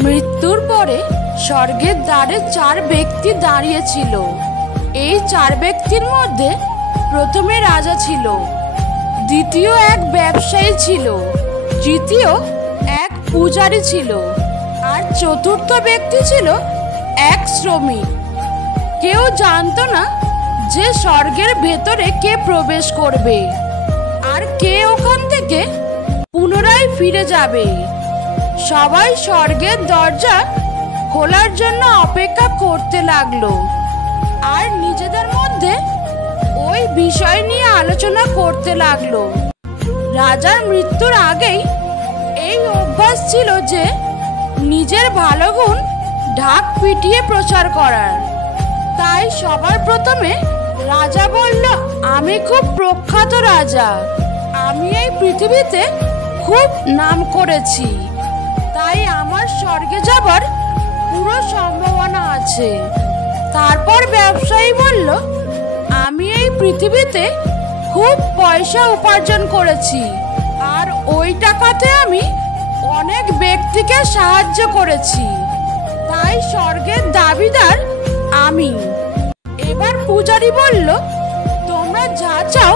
মৃত্যুর পরে স্বর্গের দ্বারে 4 ব্যক্তি দাঁড়িয়েছিল। এই 4 ব্যক্তির মধ্যে প্রথমে রাজা ছিল, দ্বিতীয় এক ব্যবসায়ী ছিল, তৃতীয় এক পূজারী ছিল, আর চতুর্থ ব্যক্তি ছিল এক শ্রমিক। কেউ জানতো না যে স্বর্গের ভেতরে কে প্রবেশ করবে আর কে ওখান থেকে পুনরায় ফিরে যাবে। সবাই স্বর্গের দরজা খোলার জন্য অপেক্ষা করতে লাগলো আর নিজেদের মধ্যে ওই বিষয় নিয়ে আলোচনা করতে লাগলো। রাজার মৃত্যুর আগেই এই অভ্যাস ছিল যে নিজের ভালো গুণ ঢাক পিটিয়ে প্রচার করার। তাই সবার প্রথমে রাজা বলল, আমি খুব প্রখ্যাত রাজা, আমি এই পৃথিবীতে খুব নাম করেছি, তাই আমার স্বর্গে যাবার পুরো সম্ভাবনা আছে। তারপর ব্যবসায়ী বলল, আমি এই পৃথিবীতে খুব পয়সা উপার্জন করেছি আর ওই টাকাতে আমি অনেক ব্যক্তিকে সাহায্য করেছি, তাই স্বর্গের দাবিদার আমি। এবার পূজারী বলল, তোমরা যা চাও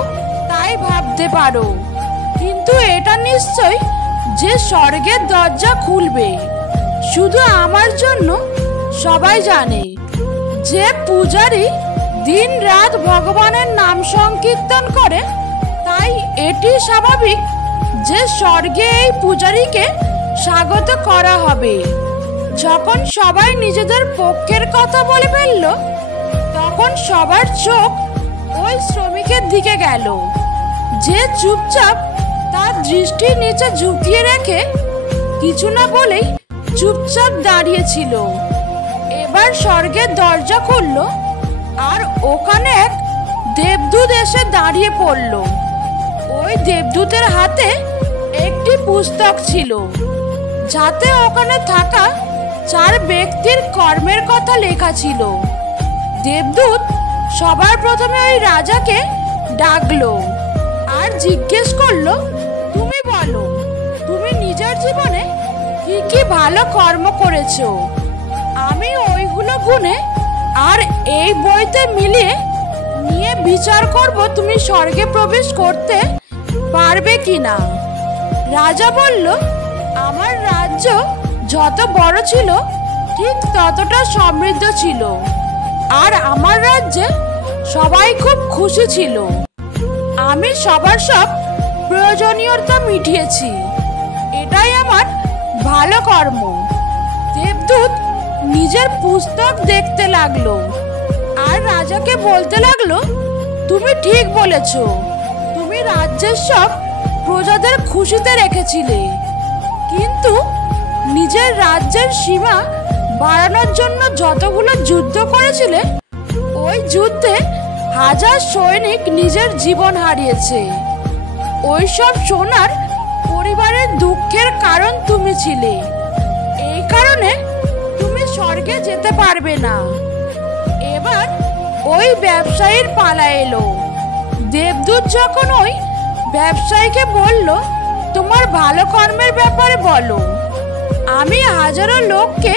তাই ভাবতে পারো, কিন্তু এটা নিশ্চয় যে স্বর্গের দরজা খুলবে শুধু আমার জন্য। সবাই জানে যে পূজারী দিন রাত ভগবানের নাম সংকীর্তন করে, তাই এটি স্বাভাবিক যে স্বর্গে এই পূজারীকে স্বাগত করা হবে। যখন সবাই নিজেদের পক্ষের কথা বলে ফেলল, তখন সবার চোখ ওই শ্রমিকের দিকে গেল, যে চুপচাপ তার দৃষ্টি নিচে ঝুঁকিয়ে রেখে কিছু না বলেই চুপচাপ দাঁড়িয়েছিল। এবার স্বর্গের দরজা খুলল আর ওখানে এক দেবদূত এসে দাঁড়িয়ে পড়ল। ওই দেবদূতের হাতে একটি পুস্তক ছিল, যাতে ওখানে থাকা 4 ব্যক্তির কর্মের কথা লেখা ছিল। দেবদূত সবার প্রথমে ওই রাজাকে ডাকলো আর জিজ্ঞেস করলো, তুমি বলো, তুমি নিজের জীবনে কি কি ভালো কর্ম করেছো? আমি ওইগুলো গুনে আর এই বইতে মিলিয়ে নিয়ে বিচার করব তুমি স্বর্গে প্রবেশ করতে পারবে কিনা। রাজা বলল, আমার রাজ্য যত বড় ছিল ঠিক ততটা সমৃদ্ধ ছিল, আর আমার রাজ্যে সবাই খুব খুশি ছিল। আমি সবার সব প্রয়োজনীয়তা মিটিয়েছি, এটাই আমার ভালো কর্ম। দেবদূত নিজের পুস্তক দেখতে লাগলো আর রাজাকে বলতে লাগলো, তুমি ঠিক বলেছ, তুমি রাজ্যের সব প্রজাদের খুশিতে রেখেছিলে, কিন্তু নিজের রাজ্যের সীমা বাড়ানোর জন্য যতগুলো যুদ্ধ করেছিলে, ওই যুদ্ধে 1000 সৈনিক নিজের জীবন হারিয়েছে। ওইসব সোনার পরিবারের দুঃখের কারণ তুমি ছিলে, এই কারণে তুমি স্বর্গে যেতে পারবে না। এবার ওই ব্যবসায়ীর পালা এলো। দেবদূত যখন ওই ব্যবসায়ীকে বলল, তোমার ভালো কর্মের ব্যাপারে বলো। আমি হাজারো লোককে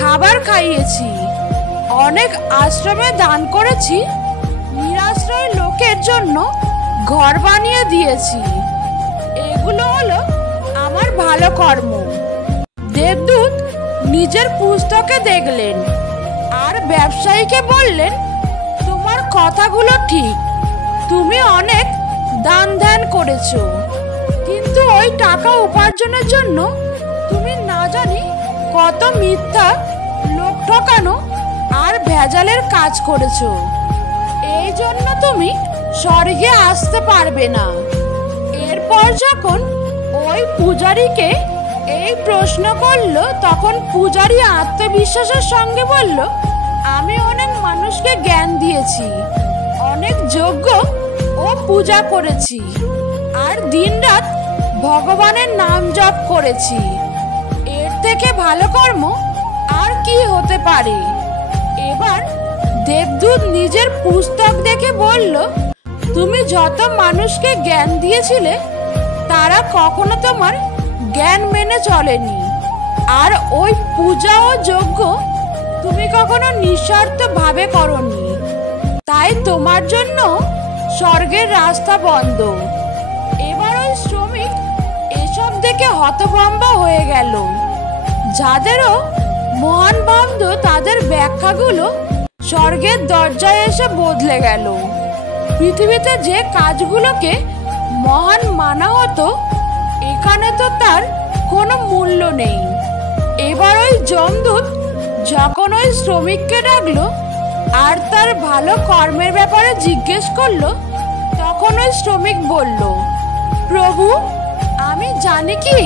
খাবার খাইয়েছি, অনেক আশ্রমে দান করেছি, নিরাশ্রয় লোকের জন্য ঘর বানিয়ে দিয়েছি, এগুলো হলো আমার ভালো কর্ম। দেবদূত নিজের পুস্তকে দেখলেন আর ব্যবসায়ীকে বললেন, তোমার কথাগুলো ঠিক, তুমি অনেক দান ধ্যান করেছো, কিন্তু ওই টাকা উপার্জনের জন্য তুমি না জানি কত মিথ্যা, লোক ঠকানো আর ভেজালের কাজ করেছো। এই জন্য তুমি স্বর্গে আসতে পারবে না। এরপর যখন ওই পূজারীকে এই প্রশ্ন করলো, তখন পূজারী আত্মবিশ্বাসের সঙ্গে বলল, আমি অনেক মানুষকে জ্ঞান দিয়েছি, অনেক যজ্ঞ ও পূজা করেছি, আর দিনরাত ভগবানের নাম জপ করেছি, এর থেকে ভালো কর্ম আর কি হতে পারে। এবার দেবদূত নিজের পুস্তক দেখে বলল, তুমি যত মানুষকে জ্ঞান দিয়েছিলে তারা কখনো তোমার জ্ঞান মেনে চলেনি, আর ওই পূজা ও যজ্ঞ তুমি কখনো নিঃস্বার্থভাবে করনি, তাই তোমার জন্য স্বর্গের রাস্তা বন্ধ। এবার ওই শ্রমিক এসব দেখে হতভম্ব হয়ে গেল। যাদেরও মহান বন্ধ তাদের ব্যাখ্যাগুলো স্বর্গের দরজায় এসে বদলে গেল। পৃথিবীতে যে কাজগুলোকে মহান মানা হতো এখানে তো তার কোনো মূল্য নেই। এবার ওই যমদূত যখন ওই শ্রমিককে ডাকলো আর তার ভালো কর্মের ব্যাপারে জিজ্ঞেস করলো, তখন ওই শ্রমিক বলল, প্রভু, আমি জানি কি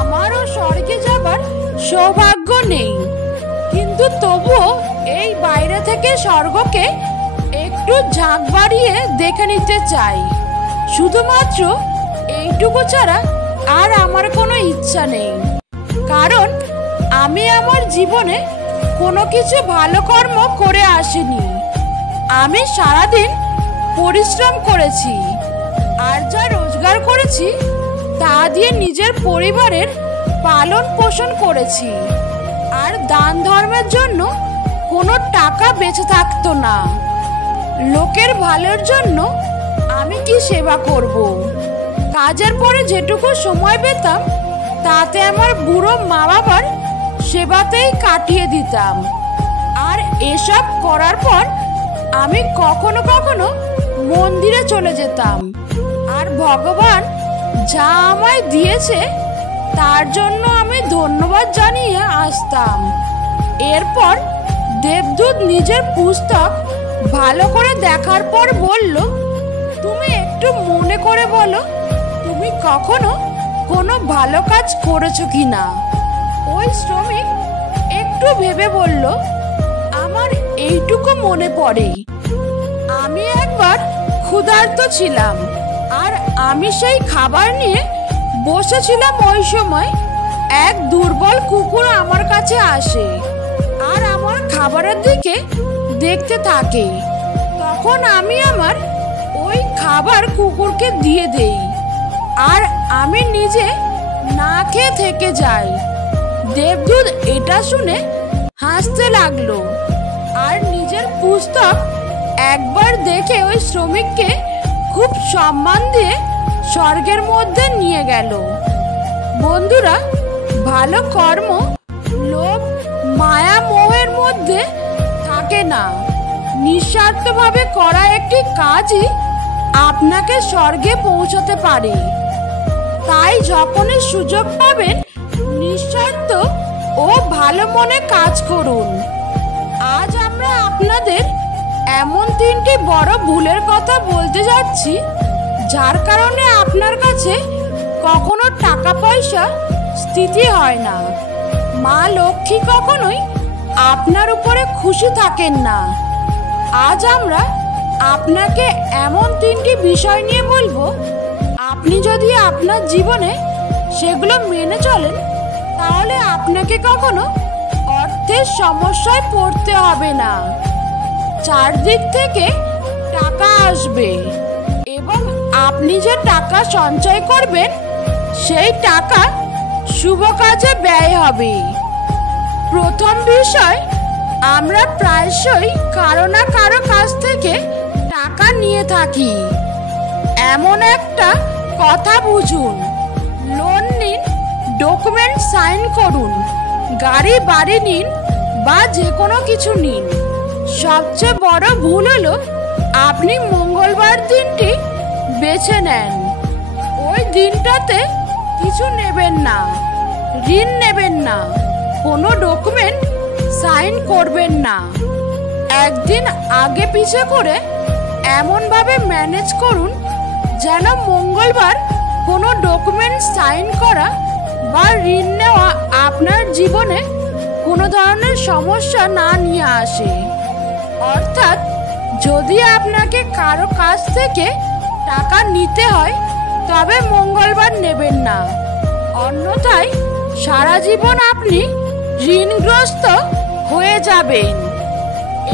আমারও স্বর্গে যাবার সৌভাগ্য নেই, কিন্তু তবুও এই বাইরে থেকে স্বর্গকে একটু ঝাঁক বাড়িয়ে দেখে নিতে চাই। শুধুমাত্র এইটুকু ছাড়া আর আমার কোনো ইচ্ছা নেই, কারণ আমি আমার জীবনে কোনো কিছু ভালো কর্ম করে আসিনি। আমি সারাদিন পরিশ্রম করেছি, আর যা রোজগার করেছি তা দিয়ে নিজের পরিবারের পালন পোষণ করেছি, আর দান ধর্মের জন্য কোনো টাকা বেঁচে থাকতো না। লোকের ভালোর জন্য আমি কি সেবা করব? কাজের পরে যেটুকু সময় পেতাম তাতে আমার বুড়ো মা বাবার সেবাতেই কাটিয়ে দিতাম। আর এসব করার পর আমি কখনো কখনো মন্দিরে চলে যেতাম, আর ভগবান যা আমায় দিয়েছে তার জন্য আমি ধন্যবাদ জানিয়ে আসতাম। এরপর দেবদূত নিজের পুস্তক ভালো করে দেখার পর বলল, তুমি একটু মনে করে বলো তুমি কখনো কোনো ভালো কাজ করেছো কিনা? ওই শ্রমিক একটু ভেবে বলল, আমার এইটুকু মনে পড়ে। আমি একবার ক্ষুধার্ত ছিলাম, আর আমি সেই খাবার নিয়ে বসেছিলাম। ওই সময় এক দুর্বল কুকুর আমার কাছে আসে আর আমার খাবারের দিকে দেখতে থাকে। তখন আমি আমার ওই খাবার কুকুরকে দিয়ে দেই, আর আমি নিজে না খেয়ে থেকে যাই। দেবদূত এটা শুনে হাসতে লাগলো, আর নিজের পুস্তক একবার দেখে ওই শ্রমিককে খুব সম্মান দিয়ে স্বর্গের মধ্যে নিয়ে গেল। বন্ধুরা, ভালো কর্ম লোভ, মায়া, মোহের মধ্যে থাকে না। নিঃস্বার্থভাবে করা একটি কাজই আপনাকে স্বর্গে পৌঁছাতে পারে। তাই যখনই সুযোগ পাবেন নিঃস্বার্থ ও ভালো মনে কাজ করুন। আজ আমরা আপনাদের এমন 3টি বড় ভুলের কথা বলতে যাচ্ছি যার কারণে আপনার কাছে কখনো টাকা পয়সা স্থিতি হয় না। মা লক্ষ্মী কখনোই আপনার উপরে খুশি থাকেন না। আজ আমরা আপনাকে এমন 3টি বিষয় নিয়ে বলবো, আপনি যদি আপনার জীবনে সেগুলো মেনে চলেন তাহলে আপনাকে কখনো অর্থের সমস্যায় পড়তে হবে না। চারদিক থেকে টাকা আসবে এবং আপনি যে টাকা সঞ্চয় করবেন সেই টাকা শুভ কাজে ব্যয় হবে। প্রথম বিষয়, আমরা প্রায়শই কারো না কারো কাছ থেকে টাকা নিয়ে থাকি। এমন একটা কথা বুঝুন, লোন নিন, ডকুমেন্ট সাইন করুন, গাড়ি বাড়ি নিন বা যে কোনো কিছু নিন। সবচেয়ে বড় ভুল হলো আপনি মঙ্গলবার দিনটি বেছে নেন। ওই দিনটাতে কিছু নেবেন না, ঋণ নেবেন না, কোনো ডকুমেন্ট সাইন করবেন না। একদিন আগে পিছে করে এমনভাবে ম্যানেজ করুন যেন মঙ্গলবার কোনো ডকুমেন্ট সাইন করা বা ঋণ নেওয়া আপনার জীবনে কোনো ধরনের সমস্যা না নিয়ে আসে। অর্থাৎ যদি আপনাকে কারো কাছ থেকে টাকা নিতে হয় তবে মঙ্গলবার নেবেন না, অন্যথায় সারা জীবন আপনি ঋণগ্রস্ত হয়ে যাবেন।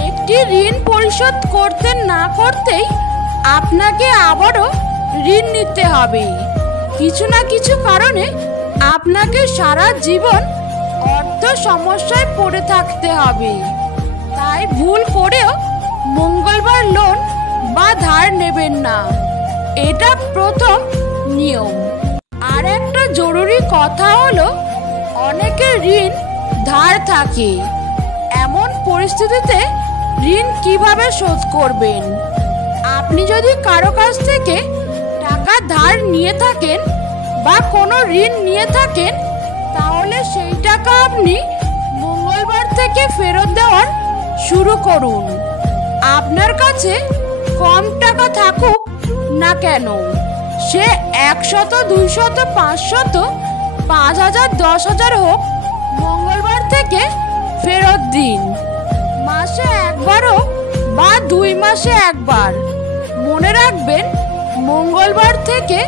একটি ঋণ পরিশোধ করতে না করতেই আপনাকে আবারও ঋণ নিতে হবে। কিছু না কিছু কারণে আপনাকে সারা জীবন অর্থ সমস্যায় পড়ে থাকতে হবে। তাই ভুল করেও মঙ্গলবার লোন বা ধার নেবেন না, এটা প্রথম নিয়ম। আর একটা জরুরি কথা হলো, অনেকের ঋণ ধার থাকে। এমন পরিস্থিতিতে ঋণ কিভাবে শোধ করবেন? আপনি যদি কারো কাছ থেকে টাকা ধার নিয়ে থাকেন বা কোনো ঋণ নিয়ে থাকেন, তাহলে সেই টাকা আপনি মঙ্গলবার থেকে ফেরত দেওয়ার শুরু করুন। আপনার কাছে কম টাকা থাকুক না কেন, সে 100, 200, 500, 5000, 10,000 হোক, মঙ্গলবার থেকে ফেরত দিন। মাসে একবার হোক বা 2 মাসে একবার। মনে রাখবেন, মঙ্গলবার থেকে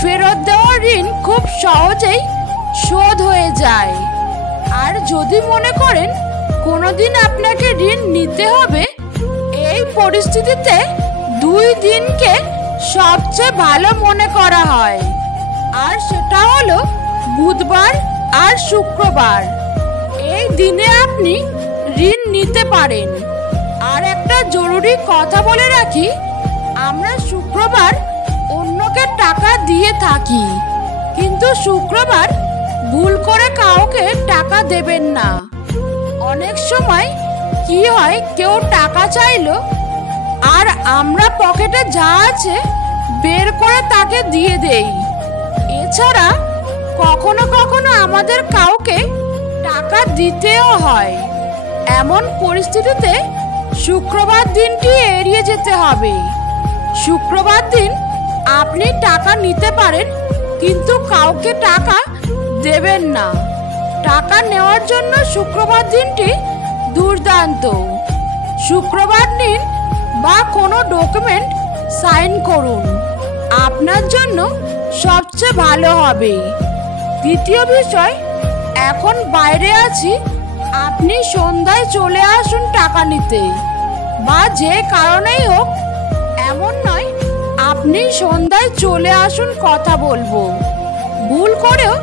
ফেরত দেওয়া ঋণ খুব সহজেই শোধ হয়ে যায়। আর যদি মনে করেন কোনোদিন আপনাকে ঋণ নিতে হবে, এই পরিস্থিতিতে 2 দিনকে সবচেয়ে ভালো মনে করা হয়, আর সেটা হলো বুধবার আর শুক্রবার। এই দিনে আপনি ঋণ নিতে পারেন। আর একটা জরুরি কথা বলে রাখি, আমরা শুক্রবার অন্যকে টাকা দিয়ে থাকি, কিন্তু শুক্রবার ভুল করে কাউকে টাকা দেবেন না। অনেক সময় কি হয়, কেউ টাকা চাইলো আর আমরা পকেটে যা আছে বের করে তাকে দিয়ে দেই। এছাড়া কখনো কখনো আমাদের কাউকে টাকা দিতেও হয়। এমন পরিস্থিতিতে শুক্রবার দিনটি এড়িয়ে যেতে হবে। শুক্রবার দিন আপনি টাকা নিতে পারেন, কিন্তু কাউকে টাকা দেবেন না। টাকা নেওয়ার জন্য শুক্রবার দিনটি দুর্দান্ত। শুক্রবার দিন বা কোনো ডকুমেন্ট সাইন করুন, আপনার জন্য সবচেয়ে ভালো হবে। দ্বিতীয় বিষয়, এখন বাইরে আছি, আপনি সন্ধ্যায় চলে আসুন টাকা নিতে, বা যে কারণেই হোক। এমন নয় আপনি সন্ধ্যায় চলে আসুন কথা বলবো। ভুল করেও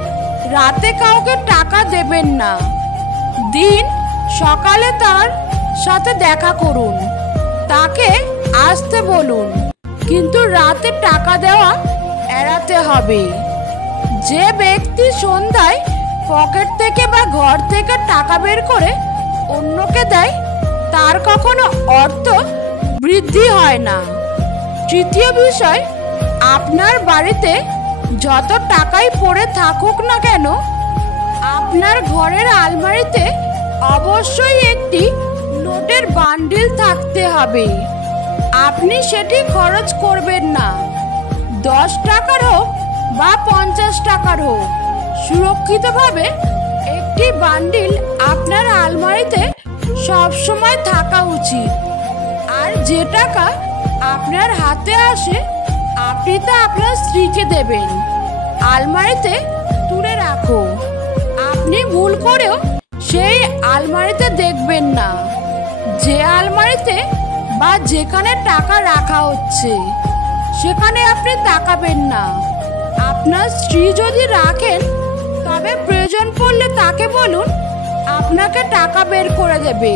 রাতে কাউকে টাকা দেবেন না। দিন সকালে তার সাথে দেখা করুন, তাকে আসতে বলুন, কিন্তু রাতে টাকা দেওয়া এড়াতে হবে। যে ব্যক্তি সন্ধ্যায় পকেট থেকে বা ঘর থেকে টাকা বের করে অন্যকে দেয়, তার কখনো অর্থ বৃদ্ধি হয় না। তৃতীয় বিষয়, আপনার বাড়িতে যত টাকাই পড়ে থাকুক না কেন, আপনার ঘরের আলমারিতে অবশ্যই একটি নোটের বান্ডিল থাকতে হবে। আপনি সেটি খরচ করবেন না। 10 টাকার হোক বা 50 টাকার হোক, সুরক্ষিতভাবে একটি বান্ডিল আপনার আলমারিতে সবসময় থাকা উচিত। আর যে টাকা আপনার হাতে আসে, আপনি তা আপনার স্ত্রীকে দেবেন। আলমারিতে তুলে রাখো। আপনি ভুল করেও সেই আলমারিতে দেখবেন না। যে আলমারিতে বা যেখানে টাকা রাখা হচ্ছে, সেখানে আপনি তাকাবেন না। আপনার স্ত্রী যদি রাখেন, তবে প্রয়োজন পড়লে তাকে বলুন আপনাকে টাকা বের করে দেবে।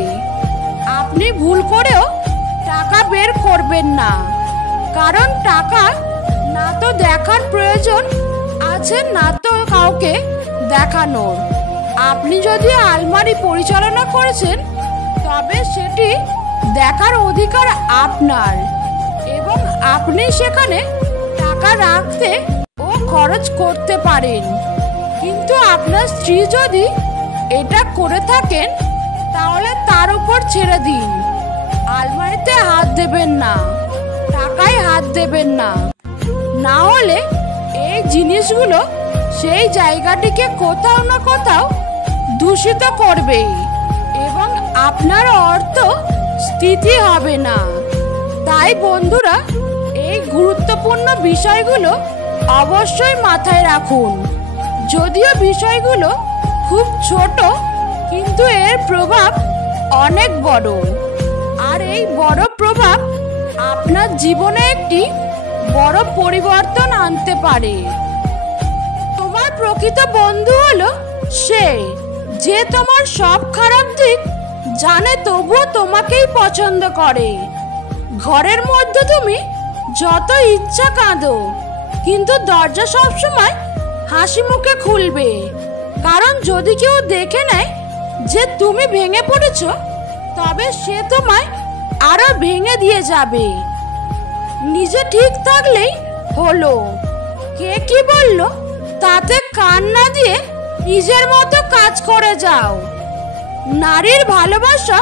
আপনি ভুল করেও টাকা বের করবেন না, কারণ টাকা না তো দেখার প্রয়োজন আছে, না তো কাউকে দেখানোর। আপনি যদি আলমারি পরিচালনা করেছেন, তবে সেটি দেখার অধিকার আপনার, এবং আপনি সেখানে টাকা রাখতে ও খরচ করতে পারেন। কিন্তু আপনার স্ত্রী যদি এটা করে থাকেন, তাহলে তার উপর ছেড়ে দিন। আলমারিতে হাত দেবেন না, টাকায় হাত দেবেন না, না হলে এই জিনিসগুলো সেই জায়গাটিকে কোথাও না কোথাও দূষিত করবে এবং আপনার অর্থ স্থিতি হবে না। তাই বন্ধুরা, এই গুরুত্বপূর্ণ বিষয়গুলো অবশ্যই মাথায় রাখুন। যদিও বিষয়গুলো খুব ছোট, কিন্তু এর প্রভাব অনেক বড়। আর এই বড় প্রভাব আপনার জীবনে একটি বড় পরিবর্তন আনতে পারে। তোমার প্রকৃত বন্ধু হলো সে যে তোমার সব খারাপ দিক জানে তবুও তোমাকেই পছন্দ করে। ঘরের মধ্যে তুমি যত ইচ্ছা কাঁদো, কিন্তু দরজা সবসময় হাসি মুখে খুলবে, কারণ যদি কেউ দেখে নেয় যে তুমি ভেঙে পড়েছো, তবে সে তোমায় আরো ভেঙে দিয়ে যাবে। নিজে ঠিক থাকলেই হলো, কে কি বলল তাতে কান না দিয়ে নিজের মতো কাজ করে যাও। নারীর ভালোবাসা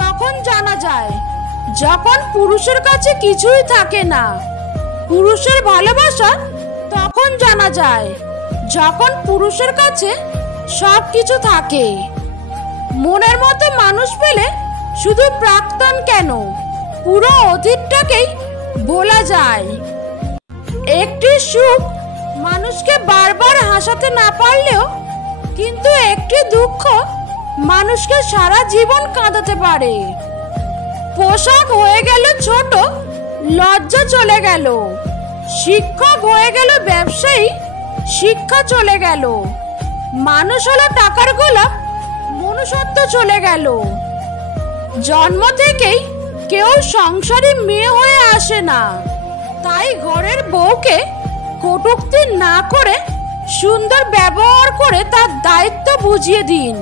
তখন জানা যায় যখন পুরুষের কাছে কিছুই থাকে না। পুরুষের ভালোবাসা তখন জানা যায় যখন পুরুষের কাছে সব কিছু থাকে। মনের মতো মানুষ পেলে শুধু প্রাক্তন কেন, পুরো অতীতটাকেই বলা যায়। একটি সুখ মানুষকে বারবার হাসাতে না পারলেও কিন্তু একটি দুঃখ মানুষকে সারা জীবন কাঁদাতে পারে। পোশাক হয়ে গেল ছোট, লজ্জা চলে গেল। শিক্ষক হয়ে গেল ব্যবসায়ী, শিক্ষা চলে গেল। মানুষ হলো টাকার গোলাপ, মনুষ্যত্ব চলে গেল। জন্ম থেকেই কেউ সংসারী মেয়ে হয়ে আসে না, তাই ঘরের বউকে কটূক্তি না করে সুন্দর ব্যবহার করে তার দায়িত্ব বুঝিয়ে দিন।